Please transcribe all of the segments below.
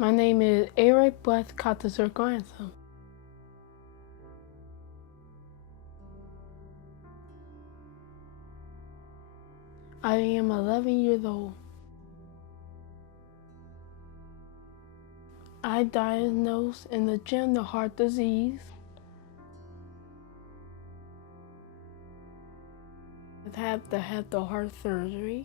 My name is Eric Blythe Cottesor Grantham. I am 11 years old. I diagnosed in the gender heart disease. I have to have the heart surgery.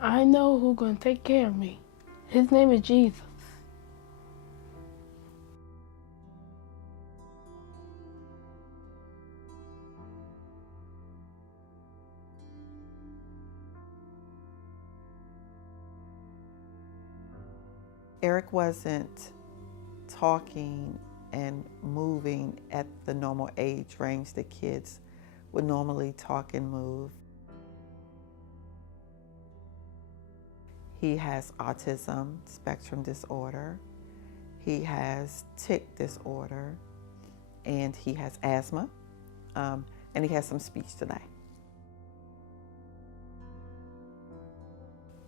I know who's going to take care of me. His name is Jesus. Eric wasn't talking and moving at the normal age range that kids would normally talk and move. He has autism spectrum disorder, he has tic disorder, and he has asthma, and he has some speech delay.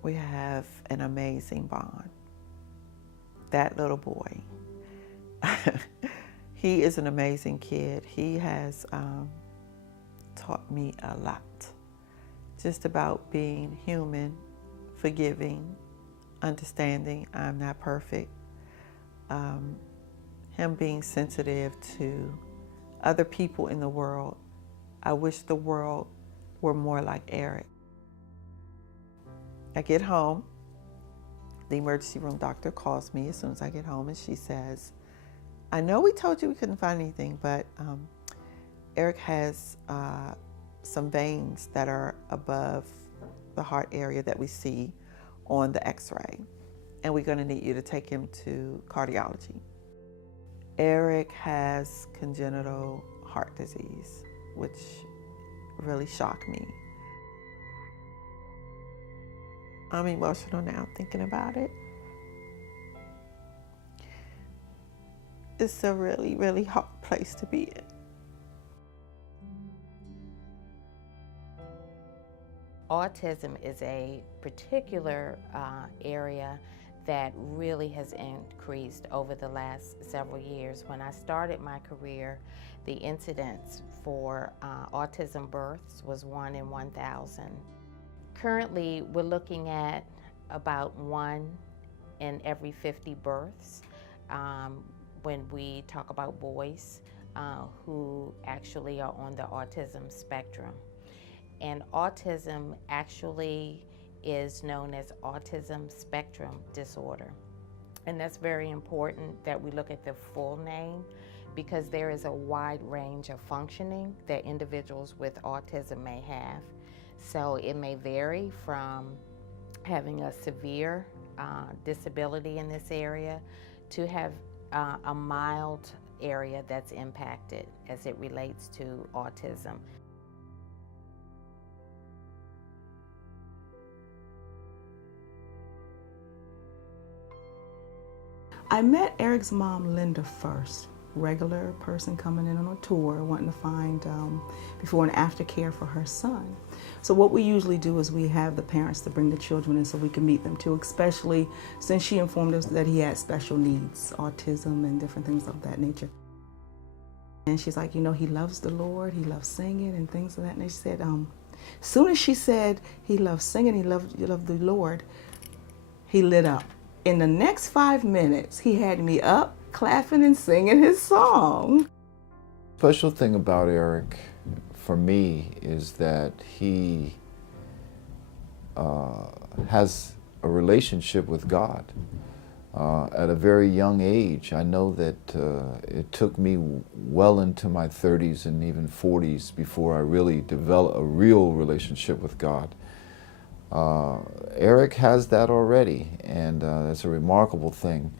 We have an amazing bond. That little boy, he is an amazing kid. He has taught me a lot, just about being human, forgiving, understanding I'm not perfect, him being sensitive to other people in the world. I wish the world were more like Eric. I get home, the emergency room doctor calls me as soon as I get home, and she says, I know we told you we couldn't find anything, but Eric has some veins that are above the heart area that we see on the x-ray, and we're going to need you to take him to cardiology. Eric has congenital heart disease, which really shocked me. I'm emotional now thinking about it. It's a really, really hard place to be in. Autism is a particular area that really has increased over the last several years. When I started my career, the incidence for autism births was 1 in 1,000. Currently, we're looking at about 1 in every 50 births when we talk about boys who actually are on the autism spectrum. And autism actually is known as autism spectrum disorder. And that's very important that we look at the full name, because there is a wide range of functioning that individuals with autism may have. So it may vary from having a severe disability in this area to have a mild area that's impacted as it relates to autism. I met Eric's mom, Linda, first. Regular person coming in on a tour, wanting to find before and after care for her son. So what we usually do is we have the parents to bring the children in so we can meet them too, especially since she informed us that he had special needs, autism and different things of that nature. And she's like, you know, he loves the Lord, he loves singing and things of that. And she said, as soon as she said he loves singing, he loved the Lord, he lit up. In the next 5 minutes, he had me up, clapping and singing his song. Special thing about Eric, for me, is that he has a relationship with God. At a very young age, I know that it took me well into my 30s and even 40s before I really developed a real relationship with God. Eric has that already, and that's a remarkable thing.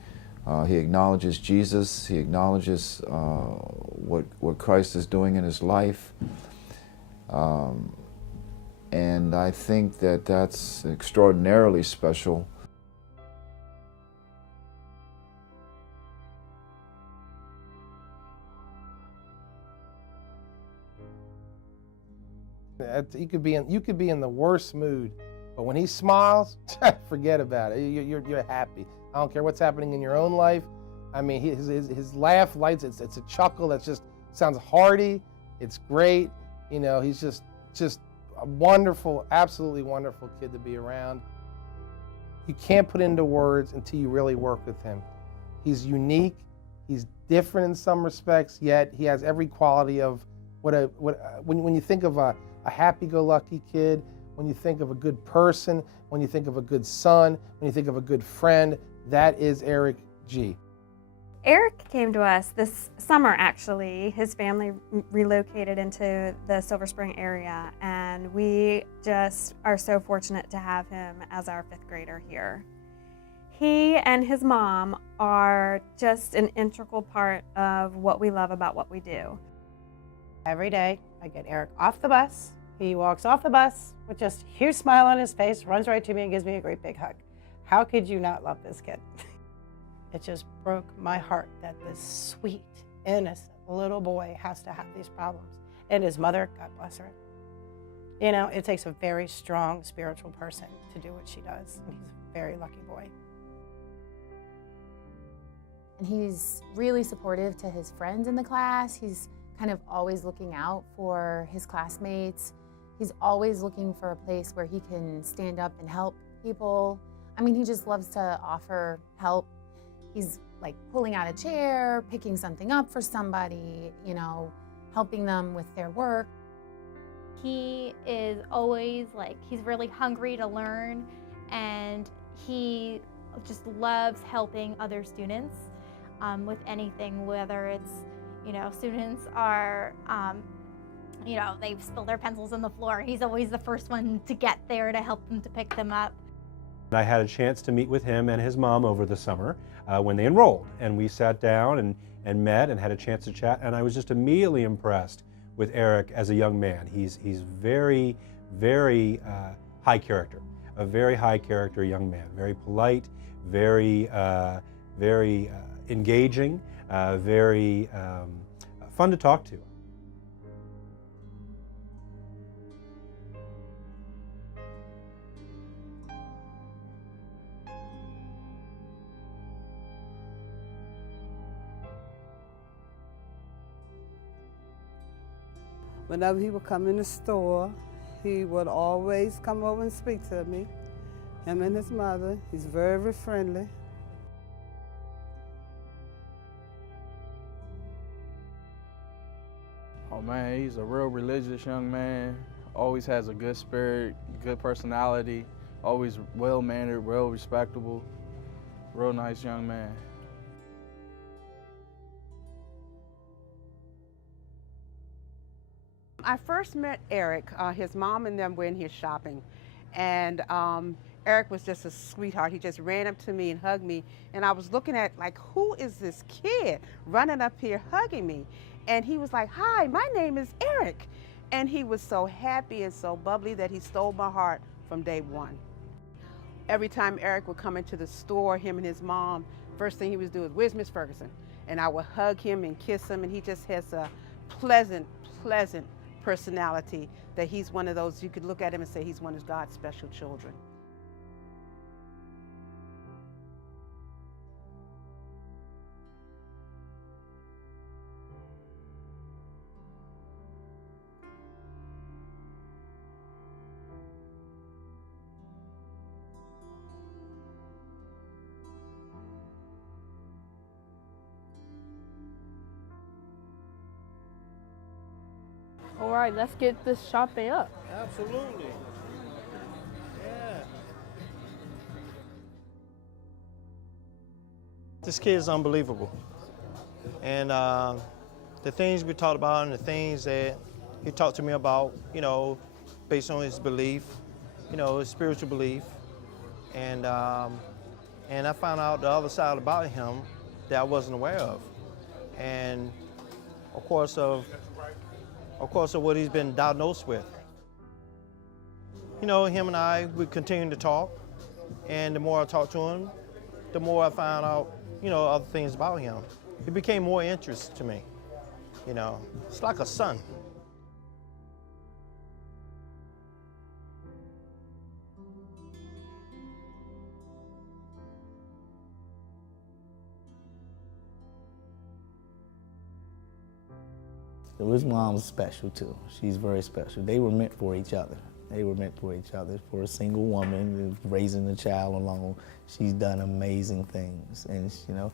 He acknowledges Jesus, he acknowledges what Christ is doing in his life, and I think that that's extraordinarily special. You could be in the worst mood, But when he smiles, forget about it. You're happy. I don't care what's happening in your own life. I mean, his laugh lights, it's a chuckle that just sounds hearty. It's great. You know, he's just a wonderful, absolutely wonderful kid to be around. You can't put into words until you really work with him. He's unique. He's different in some respects, yet he has every quality of when you think of a happy-go-lucky kid, when you think of a good person, when you think of a good son, when you think of a good friend, that is Eric G. Eric came to us this summer, actually. His family relocated into the Silver Spring area, and we just are so fortunate to have him as our 5th grader here. He and his mom are just an integral part of what we love about what we do. Every day, I get Eric off the bus. He walks off the bus with just a huge smile on his face, runs right to me and gives me a great big hug. How could you not love this kid? It just broke my heart that this sweet, innocent little boy has to have these problems. And his mother, God bless her. You know, it takes a very strong spiritual person to do what she does. And he's a very lucky boy. And he's really supportive to his friends in the class. He's kind of always looking out for his classmates. He's always looking for a place where he can stand up and help people. I mean, he just loves to offer help. He's like pulling out a chair, picking something up for somebody, you know, helping them with their work. He is always he's really hungry to learn, and he just loves helping other students with anything, whether it's, you know, students are, you know, they've spilled their pencils on the floor. He's always the first one to get there to help them to pick them up. I had a chance to meet with him and his mom over the summer when they enrolled, and we sat down and met and had a chance to chat, and I was just immediately impressed with Eric as a young man. He's very, very high character, a very high character young man, very polite, very engaging, very fun to talk to. Whenever he would come in the store, he would always come over and speak to me. Him and his mother. He's very, very friendly. Oh man, he's a real religious young man. Always has a good spirit, good personality, always well-mannered, well respectable. Real nice young man. I first met Eric, his mom and them were in here shopping, and Eric was just a sweetheart. He just ran up to me and hugged me, and I was looking at like, who is this kid running up here hugging me? And he was like, hi, my name is Eric. And he was so happy and so bubbly that he stole my heart from day one. Every time Eric would come into the store, him and his mom, first thing he would do is, where's Miss Ferguson? And I would hug him and kiss him, and he just has a pleasant personality that he's one of those, you could look at him and say he's one of God's special children. All right, let's get this shopping up. Absolutely. Yeah. This kid is unbelievable. And the things we talked about and the things that he talked to me about, you know, based on his belief, you know, his spiritual belief. And I found out the other side about him that I wasn't aware of. And of course of what he's been diagnosed with. You know, him and I, we continue to talk, and the more I talked to him, the more I found out, you know, other things about him. He became more interest to me, you know. It's like a son. So his mom's special too. She's very special. They were meant for each other. They were meant for each other. For a single woman raising a child alone, she's done amazing things. And you know,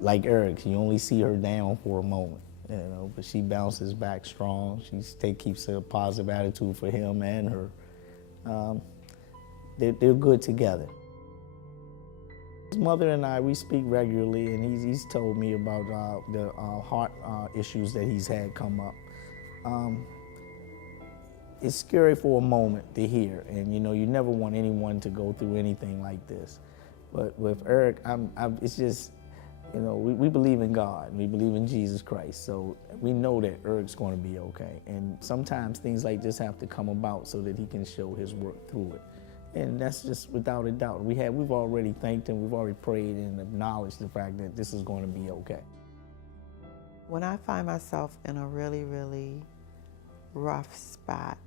like Eric, you only see her down for a moment, you know, but she bounces back strong. She keeps a positive attitude for him and her. They're good together. His mother and I, we speak regularly, and he's told me about the heart issues that he's had come up. It's scary for a moment to hear, and you know, you never want anyone to go through anything like this. But with Eric, it's just, you know, we believe in God, we believe in Jesus Christ, so we know that Eric's going to be okay. And sometimes things like this have to come about so that he can show his work through it. And that's just without a doubt. We've already thanked him, we've already prayed and acknowledged the fact that this is going to be okay. When I find myself in a really, really rough spot,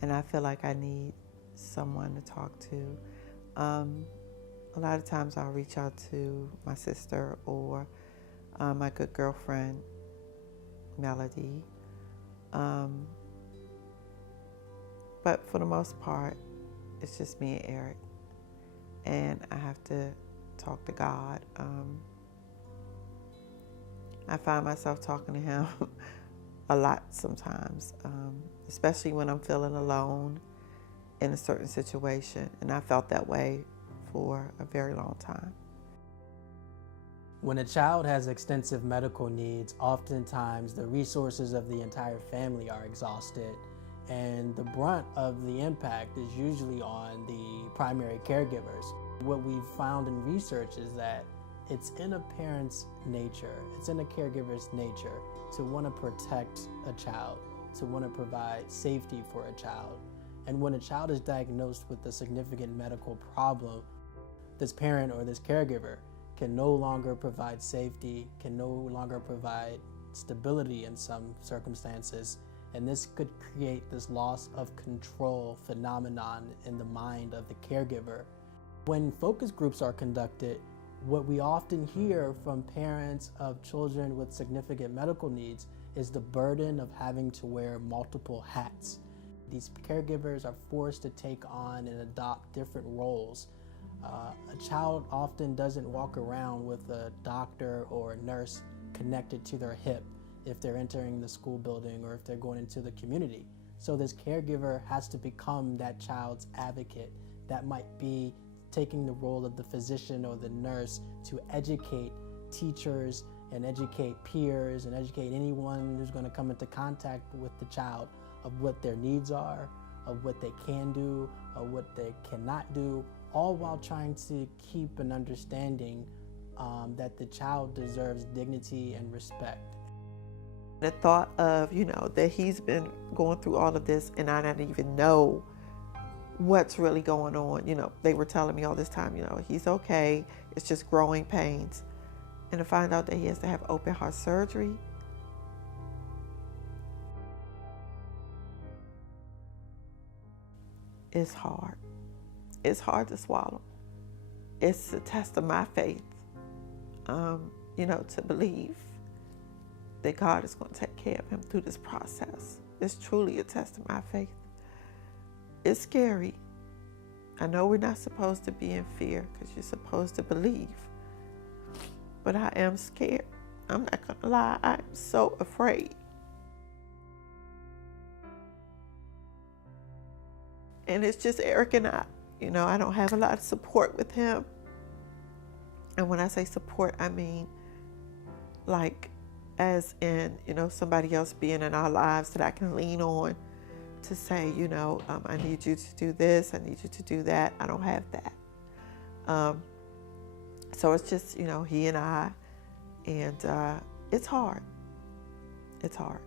and I feel like I need someone to talk to, a lot of times I'll reach out to my sister or my good girlfriend, Melody. But for the most part, it's just me and Eric. And I have to talk to God. I find myself talking to him a lot sometimes, especially when I'm feeling alone in a certain situation. And I felt that way for a very long time. When a child has extensive medical needs, oftentimes the resources of the entire family are exhausted, and the brunt of the impact is usually on the primary caregivers. What we've found in research is that it's in a parent's nature, it's in a caregiver's nature to want to protect a child, to want to provide safety for a child. And when a child is diagnosed with a significant medical problem, this parent or this caregiver can no longer provide safety, can no longer provide stability in some circumstances, and this could create this loss of control phenomenon in the mind of the caregiver. When focus groups are conducted, what we often hear from parents of children with significant medical needs is the burden of having to wear multiple hats. These caregivers are forced to take on and adopt different roles. A child often doesn't walk around with a doctor or a nurse connected to their hip if they're entering the school building or if they're going into the community. So this caregiver has to become that child's advocate. That might be taking the role of the physician or the nurse to educate teachers and educate peers and educate anyone who's going to come into contact with the child of what their needs are, of what they can do, of what they cannot do, all while trying to keep an understanding that the child deserves dignity and respect. The thought of, you know, that he's been going through all of this and I didn't even know what's really going on. You know, they were telling me all this time, you know, he's okay, it's just growing pains. And to find out that he has to have open heart surgery. It's hard. It's hard to swallow. It's a test of my faith, you know, to believe that God is going to take care of him through this process. It's truly a test of my faith. It's scary. I know we're not supposed to be in fear because you're supposed to believe. But I am scared. I'm not going to lie. I'm so afraid. And it's just Eric and I. You know, I don't have a lot of support with him. And when I say support, I mean like as in, you know, somebody else being in our lives that I can lean on to say, you know, I need you to do this, I need you to do that. I don't have that. So it's just, you know, he and I, and it's hard. It's hard.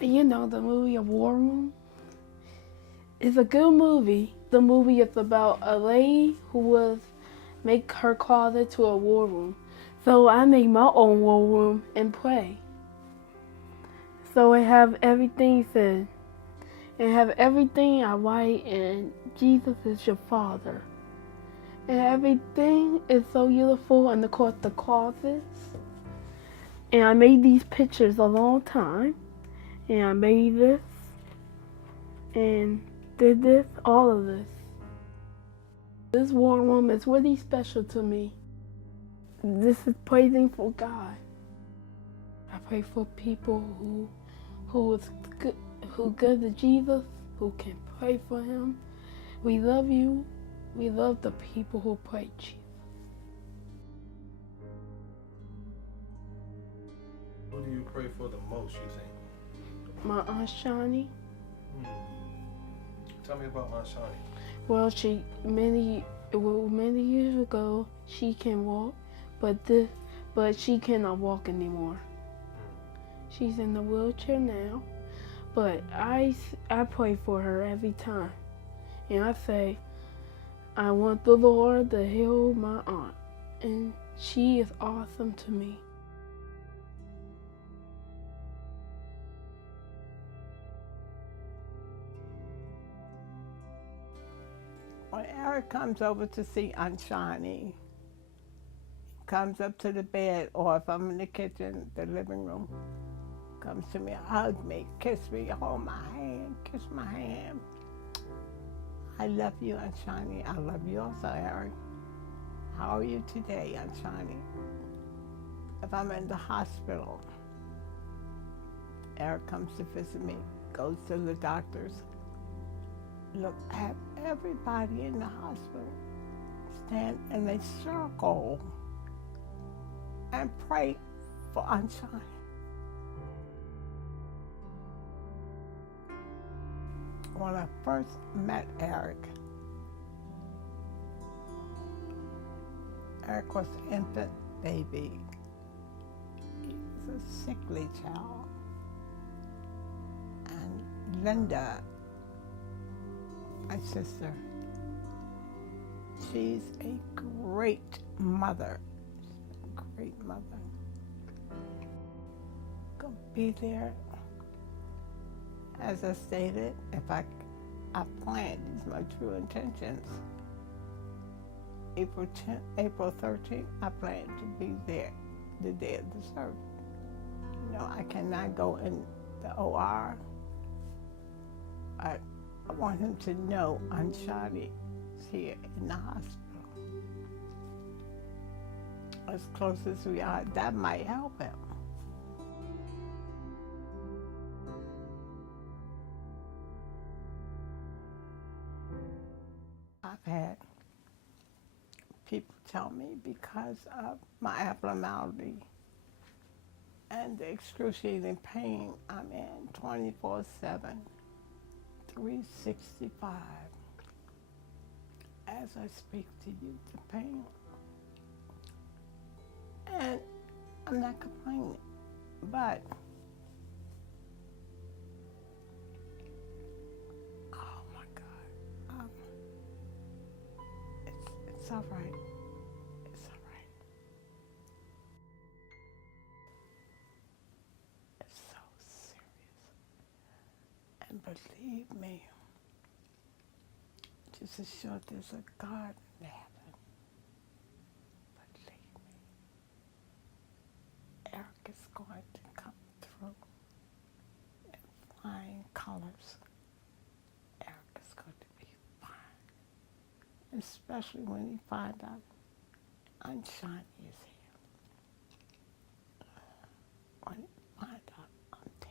You know the movie A War Room? It's a good movie. The movie is about a lady who was make her closet to a war room. So I made my own war room and pray. So it have everything said. It have everything I write, and Jesus is your Father. And everything is so beautiful, and of course the crosses. And I made these pictures a long time. And I made this. And did this, all of this. This war room is really special to me. This is praising for God. I pray for people who is good, who good to Jesus, who can pray for him. We love you. We love the people who pray Jesus. Who do you pray for the most, you think? My Aunt Shani. Tell me about Aunt Shani. Well, many years ago she can walk, but she cannot walk anymore. She's in a wheelchair now, but I pray for her every time, and I say, I want the Lord to heal my aunt, and she is awesome to me. When Eric comes over to see Aunt Shani, comes up to the bed, or if I'm in the kitchen, the living room, comes to me, hug me, kiss me, hold my hand, kiss my hand. I love you, Aunt Shani. I love you also, Eric. How are you today, Aunt Shani? If I'm in the hospital, Eric comes to visit me, goes to the doctors, look at everybody in the hospital, stand in a circle and pray for Aunt Shani. When I first met Eric was an infant baby. He was a sickly child. And Linda, my sister, she's a great mother. Great mother. Gonna be there. As I stated, if I planned, these are my true intentions. April 13th, I plan to be there the day of the service. You know, I cannot go in the OR. I want him to know Aunt Shani is here in the hospital. As close as we are, that might help him. I've had people tell me because of my abnormality and the excruciating pain I'm in 24/7, 365. As I speak to you, the pain. And I'm not complaining, but oh my God, it's all right. It's all right. It's so serious. And believe me, just as sure there's a God in heaven, believe me, Eric is going to come through in flying colors. Eric is going to be fine, especially when he finds out Aunt Shani is here. When he finds out I'm there.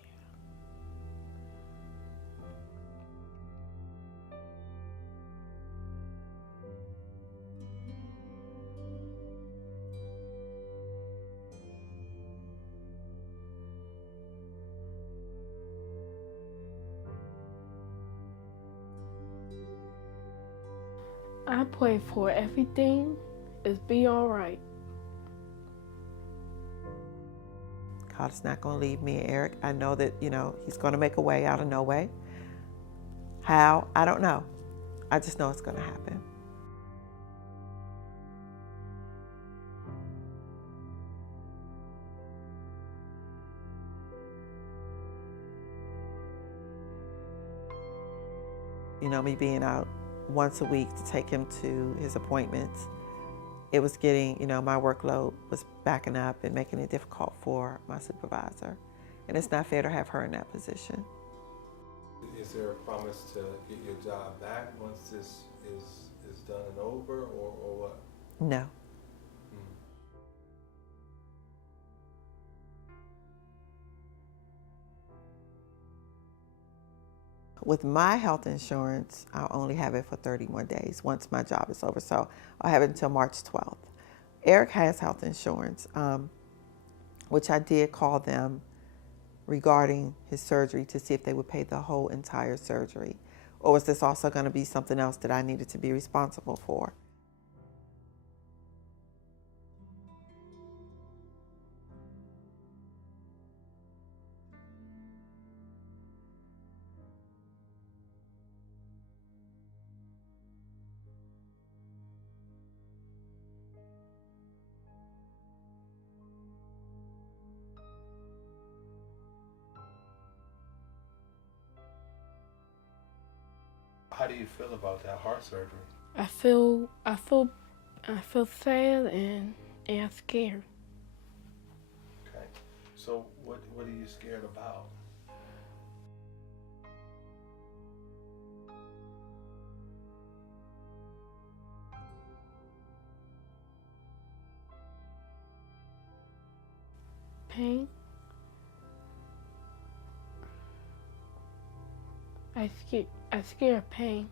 I pray for everything is be all right. God's not going to leave me and Eric. I know that, he's going to make a way out of no way. How? I don't know. I just know it's going to happen. You know, me being out once a week to take him to his appointments, it was getting, you know, my workload was backing up and making it difficult for my supervisor. And it's not fair to have her in that position. Is there a promise to get your job back once this is done and over, or what? No. With my health insurance, I'll only have it for 31 days once my job is over. So I'll have it until March 12th. Eric has health insurance, which I did call them regarding his surgery to see if they would pay the whole entire surgery. Or was this also going to be something else that I needed to be responsible for? How do you feel about that heart surgery? I feel sad and scared. Okay. So what are you scared about? Pain. I scared of pain.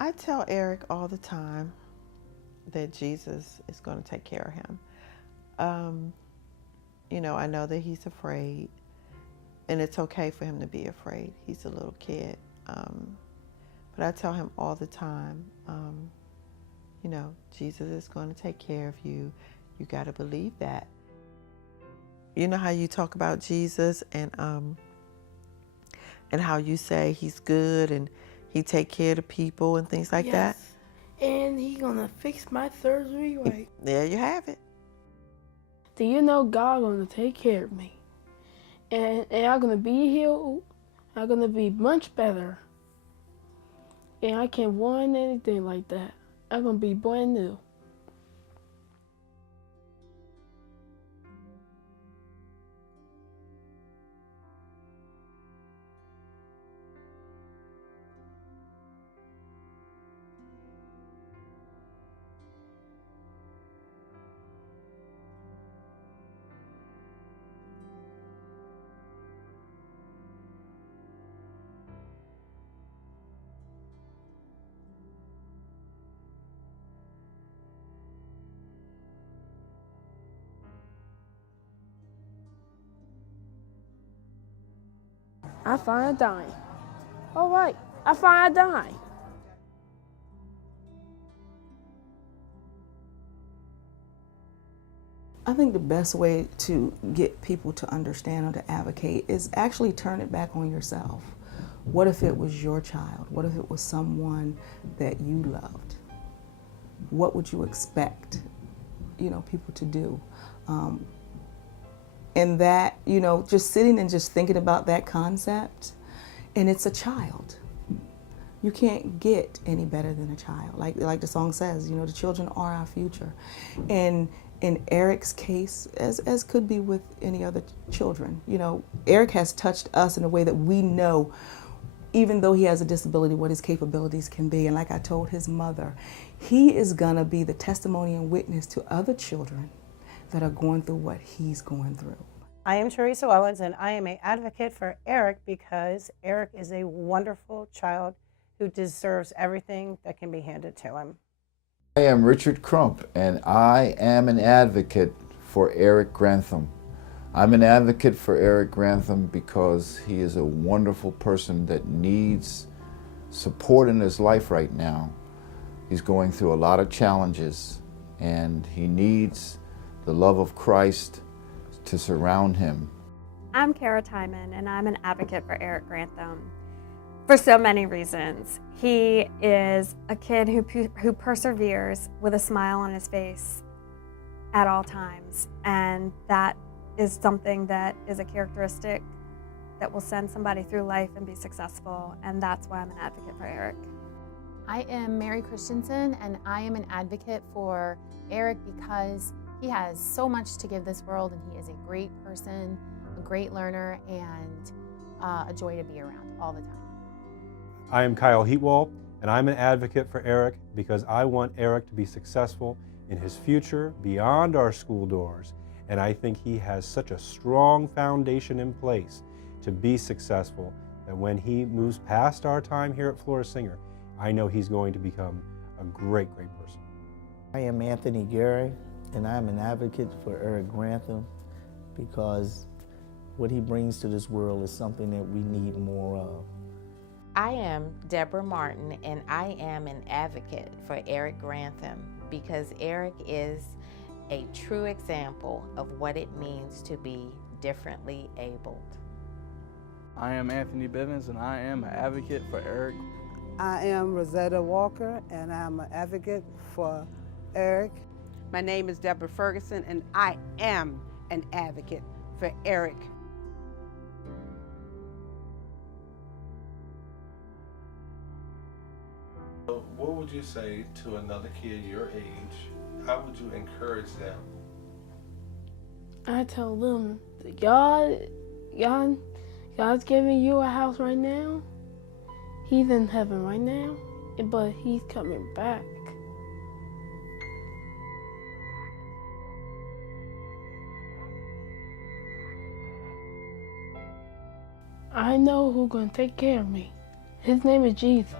I tell Eric all the time that Jesus is going to take care of him. You know, I know that he's afraid, and it's okay for him to be afraid. He's a little kid. But I tell him all the time, you know, Jesus is going to take care of you. You got to believe that. You know how you talk about Jesus and how you say he's good and he take care of the people and things like that? And he's gonna fix my surgery right. There you have it. Do you know God gonna take care of me? And I'm gonna be healed. I'm gonna be much better. And I can't want anything like that. I'm gonna be brand new. I find a dime. All right, I find a dime. I think the best way to get people to understand or to advocate is actually turn it back on yourself. What if it was your child? What if it was someone that you loved? What would you expect, you know, people to do? And that, you know, just sitting and just thinking about that concept, and it's a child. You can't get any better than a child. Like the song says, you know, the children are our future. And in Eric's case, as could be with any other children, you know, Eric has touched us in a way that we know, even though he has a disability, what his capabilities can be. And like I told his mother, he is gonna be the testimony and witness to other children that are going through what he's going through. I am Teresa Owens, and I am an advocate for Eric because Eric is a wonderful child who deserves everything that can be handed to him. I am Richard Crump, and I am an advocate for Eric Grantham. I'm an advocate for Eric Grantham because he is a wonderful person that needs support in his life right now. He's going through a lot of challenges, and he needs the love of Christ to surround him. I'm Kara Timon, and I'm an advocate for Eric Grantham for so many reasons. He is a kid who perseveres with a smile on his face at all times, and that is something that is a characteristic that will send somebody through life and be successful, and that's why I'm an advocate for Eric. I am Mary Christensen, and I am an advocate for Eric because he has so much to give this world, and he is a great person, a great learner, and a joy to be around all the time. I am Kyle Heatwall, and I'm an advocate for Eric because I want Eric to be successful in his future beyond our school doors. And I think he has such a strong foundation in place to be successful that when he moves past our time here at Florida Singer, I know he's going to become a great, great person. I am Anthony Gary, and I'm an advocate for Eric Grantham because what he brings to this world is something that we need more of. I am Deborah Martin, and I am an advocate for Eric Grantham because Eric is a true example of what it means to be differently abled. I am Anthony Bivens, and I am an advocate for Eric. I am Rosetta Walker, and I'm an advocate for Eric. My name is Deborah Ferguson, and I am an advocate for Eric. What would you say to another kid your age? How would you encourage them? I tell them, God's giving you a house right now. He's in heaven right now, but he's coming back. I know who's going to take care of me. His name is Jesus.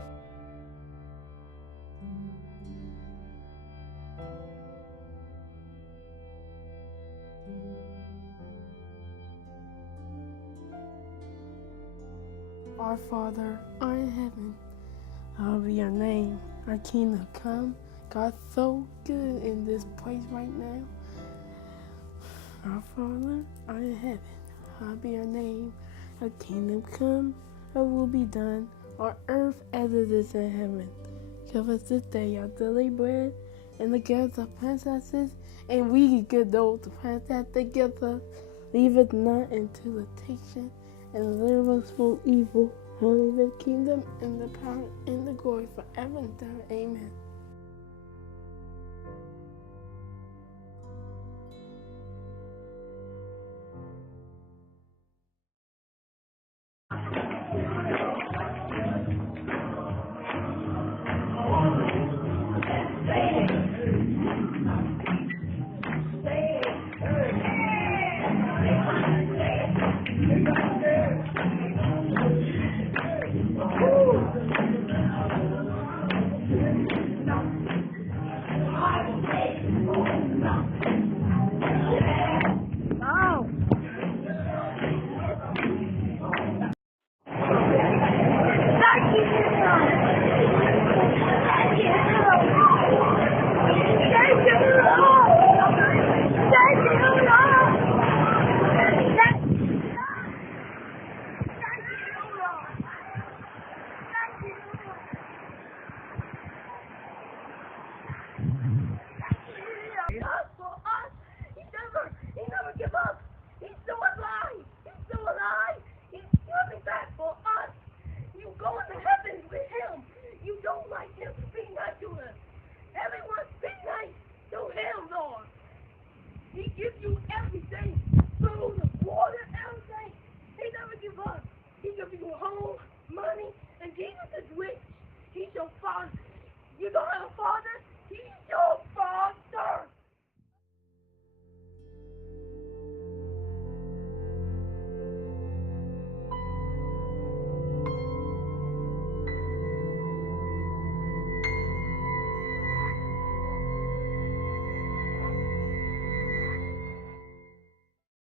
Our Father, art in heaven, hallowed be your name. Our kingdom come. God's so good in this place right now. Our Father, art in heaven, hallowed be your name. Our kingdom come. Your will be done on earth as it is in heaven. Give us this day our daily bread, and forgive us our trespasses, and we give those that forgive us. Leave us not into temptation, and deliver us from evil. Holy the kingdom, and the power, and the glory forever and ever. Amen.